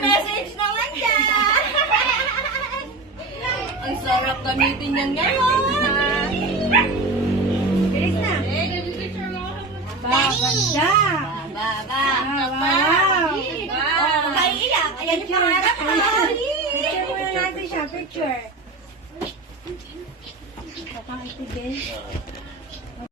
Message naman dyan! Ang sarap gamitin yan ngayon! Bilis na! Ganda! Wow! Kaiiyak! Ayan yung pangarap ko! Picture muna natin siya, picture. Mukhang itibin.